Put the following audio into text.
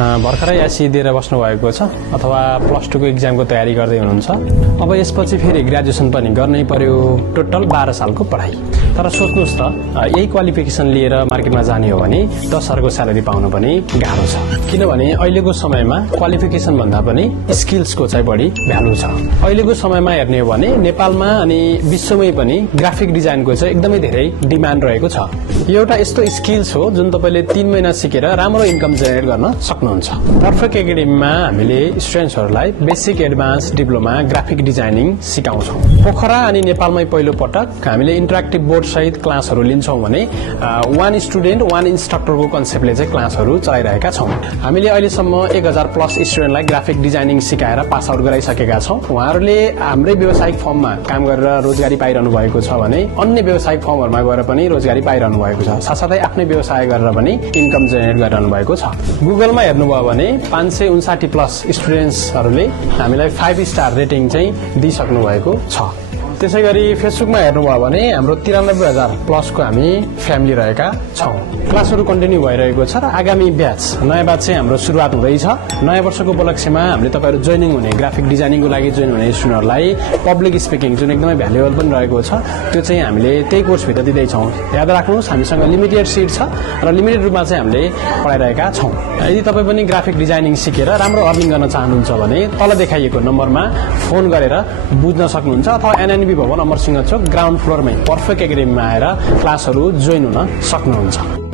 भर्खरै एससी दिएर बस्नु भएको छ अथवा प्लस 2 को एक्जामको तयारी गर्दै हुनुहुन्छ। अब यसपछि फेरि ग्रेजुएसन पनि गर्नै पर्यो। टोटल 12 सालको पढाइ। तर सोच्नुस् त यही क्वालिफिकेसन लिएर मार्केटमा जाने हो भने 10,000 को स्यालेरी पाउन पनि गाह्रो छ। किनभने अहिलेको समयमा क्वालिफिकेसन भन्दा पनि स्किल्सको चाहिँ बढी भ्यालु छ। अहिलेको समयमा हेर्ने हो भने नेपालमा अनि विश्वमै पनि ग्राफिक डिजाइनको चाहिँ एकदमै धेरै डिमान्ड रहेको छ। यो एउटा यस्तो स्किल्स हो जुन तपाईले 3 महिना सिकेर राम्रो इन्कम जेनेरेट गर्न सक्नुहुन्छ। पर्फेक्ट एकाडेमीमा हामीले स्टुडेन्ट्सहरूलाई basic advance diploma graphic designing सिकाउँछौँ। पोखरा अनि नेपालमै पहिलो पटक हामीले इन्टरेक्टिभ बोर्ड सहित क्लासहरू लिन्छौँ भने 1 स्टुडेन्ट 1 इन्स्ट्रक्टरको कन्सेप्टले चाहिँ क्लासहरू चलाइरहेका छौँ। हामीले अहिलेसम्म 1000 प्लस स्टुडेन्टलाई ग्राफिक डिजाइनिङ सिकाएर पास आउट गराइसकेका छौँ। उहाँहरूले हाम्रै व्यावसायिक फर्ममा काम गरेर रोजगारी पाइरहनु भएको छ भने अन्य व्यावसायिक फर्महरूमा गएर पनि रोजगारी पाइरहनु भएको छ। साथसाथै आफ्नै व्यवसाय गरेर पनि इन्कम जेनेरेट गरिरहनु भएको छ। गुगलमा हेर्नुभयो भने 559 प्लस स्टुडेन्ट्सहरूले हामीलाई 5 स्टार रेटिङ चाहिँ दिइसक्नु भएको छ। त्यसैगरी फेसबुकमा हेर्नुभयो भने हाम्रो 93,000 प्लसको हामी फ्यामिली रहेका छौँ। क्लासहरू कन्टिन्यू भइरहेको छ र आगामी नयाँ ब्याच चाहिँ हाम्रो सुरुवात हुँदैछ। नयाँ वर्षको उपलक्ष्यमा हामीले तपाईहरु जोइनिङ हुने ग्राफिक डिजाइनिङको लागि जोइन हुने स्टुडेन्टहरूलाई पब्लिक स्पिकिङ जुन एकदमै भ्यालुएबल पनि रहेको छ त्यो चाहिँ हामीले त्यही कोर्स भित्र दिँदैछौँ। याद राख्नुहोस् हामीसँग लिमिटेड सिट छ र लिमिटेड रूपमा चाहिँ हामीले पढाइरहेका छौँ। यदि तपाईँ पनि ग्राफिक डिजाइनिङ सिकेर राम्रो अर्निङ गर्न चाहनुहुन्छ भने तल देखाइएको नम्बरमा फोन गरेर बुझ्न सक्नुहुन्छ अथवा एनएनबी भवन अमरसिंह चोक ग्राउन्ड फ्लोरमै पर्फेक्ट एकाडेमीमा आएर क्लासहरू जोइन हुन सक्नुहुन्छ।